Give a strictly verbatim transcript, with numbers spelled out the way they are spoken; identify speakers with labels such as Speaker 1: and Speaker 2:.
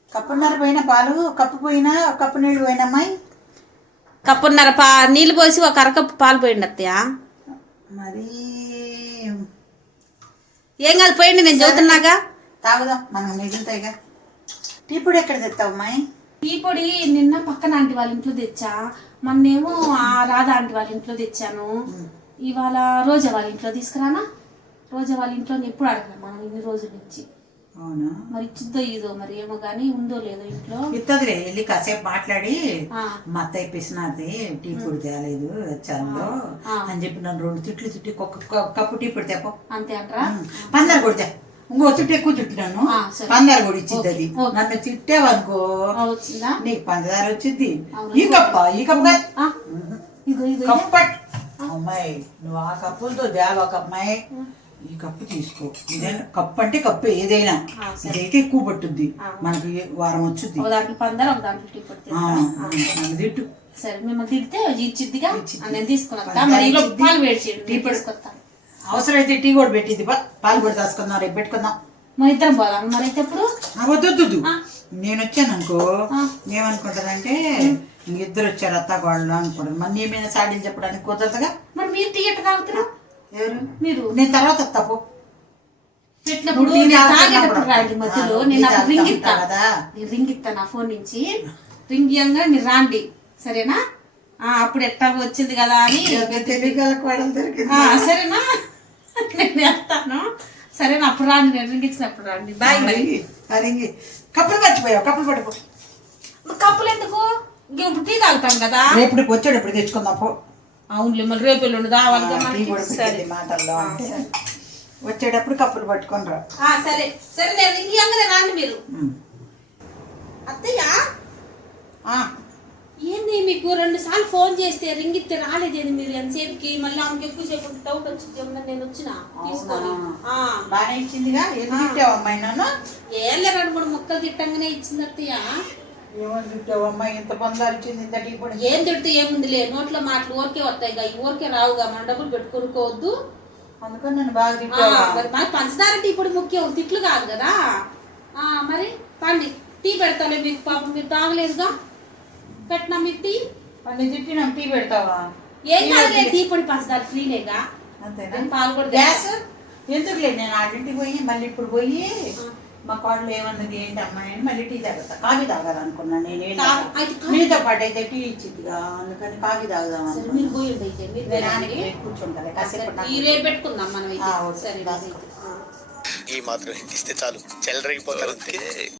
Speaker 1: కప్పున్నర పోయిన పాలు కప్పు పోయినా కప్పు నీళ్ళు పోయిన అమ్మాయి
Speaker 2: కప్పున్నర పా నీళ్ళు పోసి ఒక అరకప్పు పాలు పోయింది అత్తయ్య.
Speaker 1: మరి
Speaker 2: ఏం కాదు పోయింది, నేను చదువుతున్నాగా.
Speaker 1: తాగుదాం మనకు మిగులుతాయిగా. టీ పొడి ఎక్కడ తెస్తావు అమ్మాయి?
Speaker 2: టీ పొడి నిన్న పక్కన ఆంటీ వాళ్ళ ఇంట్లో తెచ్చా, మొన్నేమో ఆ రాధా ఆంటీ వాళ్ళ ఇంట్లో తెచ్చాను. ఇవాళ రోజా వాళ్ళ ఇంట్లో తీసుకురానా? రోజా వాళ్ళ ఇంట్లో ఎప్పుడు అడగలే మనం ఇన్ని రోజుల నుంచి.
Speaker 1: అవునా?
Speaker 2: మరి ఇచ్చిద్దో ఇదో మరి ఏమో కానీ ఉందో లేదో ఇంట్లో.
Speaker 1: ఇస్తుందిలే, వెళ్ళి కాసేపు మాట్లాడి మా అత్తయ్య పిసినాది టీ పొడి తేలేదు వచ్చాను అని చెప్పి నన్ను రెండు తిట్లు తిట్టి ఒక్క కప్పు టీ పొడి తేపో
Speaker 2: అంతే అంటారా?
Speaker 1: పందర కొడితే ఇంకో తిట్టు ఎక్కువ తిట్టినాను, పందర కూడా ఇచ్చిద్ది. అది నన్ను తిట్టావనుకో నీకు పంచదార వచ్చింది. ఈ కప్ప ఈ కప్పు కప్పు అమ్మాయి నువ్వు ఆ కప్పులతో దేవక అమ్మాయి. ఈ కప్పు తీసుకో, ఇదైనా కప్పు అంటే కప్పు ఏదైనా, ఇదైతే ఎక్కువ పట్టుద్ది మనకి వారం వచ్చుద్ది. తిట్టు
Speaker 2: సరే మిమ్మల్ని తిడితే ఇచ్చిద్దిగా నేను తీసుకున్నా.
Speaker 1: అవసరమైతే టీ కూడా పెట్టింది, పాలు కూడా తీసుకుందాం, రేపు పెట్టుకుందాం.
Speaker 2: మరి ఇద్దరం పోదాం. మరి అయితే ఎప్పుడు
Speaker 1: వద్దు, నేను వచ్చాను అనుకో ఏమనుకుంటానంటే ఇద్దరు వచ్చారు అత్త వాళ్ళు అనుకుంటాను. మరి నీ మీద సాడీలు చెప్పడానికి కుదరదుగా.
Speaker 2: మరి మీరు టీ ఎట్ట తాగుతారు?
Speaker 1: ఎవరు?
Speaker 2: మీరు.
Speaker 1: నేను తర్వాత తప్పు
Speaker 2: పెట్టినప్పుడు రండి మధ్యలో, నేను అప్పుడు రింగ్ ఇస్తా కదా, నేను రింగ్ ఇస్తా నా ఫోన్ నుంచి. రింగ్ ఇయ్యంగా మీరు రాండి, సరేనా? అప్పుడు ఎట్టా వచ్చింది కదా అని. సరేనా? నేను వేస్తాను, సరేనా? అప్పుడు రాండి, నేను రింగ్ ఇచ్చినప్పుడు రండి. బాయ్. మరి
Speaker 1: కప్పులు మర్చిపోయావు, కప్పులు పడుకో.
Speaker 2: కప్పులు ఎందుకు? ఇప్పుడు టీ తాగుతాం కదా.
Speaker 1: రేపు వచ్చాడు ఎప్పుడు తెచ్చుకుందాం.
Speaker 2: అవునులే, మళ్ళీ రేపు ఎల్లుండి రావాలి
Speaker 1: మాటల్లో అంటే వచ్చేటప్పుడు కప్పులు పట్టుకొని రా.
Speaker 2: సరే సరే, నేను రింగ్ ఇయ్యంగానే రాండి మీరు. అత్తయ్య ఏంది మీకు రెండు సార్లు ఫోన్ చేస్తే రింగ్ ఇస్తే రాలేదేంది మీరు ఎంతసేపుకి? మళ్ళీ ఆమెకి ఎక్కువసేపు డౌట్ వచ్చింది, నేను వచ్చిన తీసుకొని
Speaker 1: బాగానే ఇచ్చిందిగా. అమ్మాయి నన్ను
Speaker 2: ఏం లే రెండు మూడు మొక్కలు తిట్టంగానే ఇచ్చింది అత్తయ్య.
Speaker 1: ఏమని ఇంత పొందాలు ఇచ్చింది? ఇంత టీ పొడి
Speaker 2: ఏం తిడితే ఏముందిలే, నోట్లో మాటలు ఊరికే వస్తాయి, ఈ ఊరికే రావుగా, మన డబ్బులు పెట్టుకోనుకోవద్దు.
Speaker 1: అందుకని నన్ను బాగా తిట్టావు.
Speaker 2: మరి పంచదార టీ పొడి ముఖ్యం, తిట్లు కాదు కదా. మరి పండి టీ పెడతాలే మీకు, పాపం మీరు తాగలేదుగా. పెట్టినా మీకు టీ
Speaker 1: పండి తిట్టినా టీ పెడతావా?
Speaker 2: ఏం కాదులే, టీ పొడి పంచదార ఫ్రీనేగా.
Speaker 1: అంతేనా?
Speaker 2: పాలు కూడా
Speaker 1: గ్యాస్ ఎందుకులే, నేను ఆడింటికి పోయి మళ్ళీ ఇప్పుడు పోయి మా కాళ్ళు ఏమన్నది ఏంటి అమ్మాయి అని మళ్ళీ టీ తాగుతా. కాఫీ తాగాలనుకున్నాను నేను, మీతో పాటు అయితే టీ ఇచ్చిందిగా, అందుకని కాఫీ తాగుదాం.
Speaker 2: మీరు పోయింది అయితే
Speaker 1: కూర్చుంటారు కాసేపు.
Speaker 2: రేపు పెట్టుకుందాం మనం.
Speaker 3: ఈ మాత్రం ఇస్తే చాలు, చెల్లరగిపోతారు.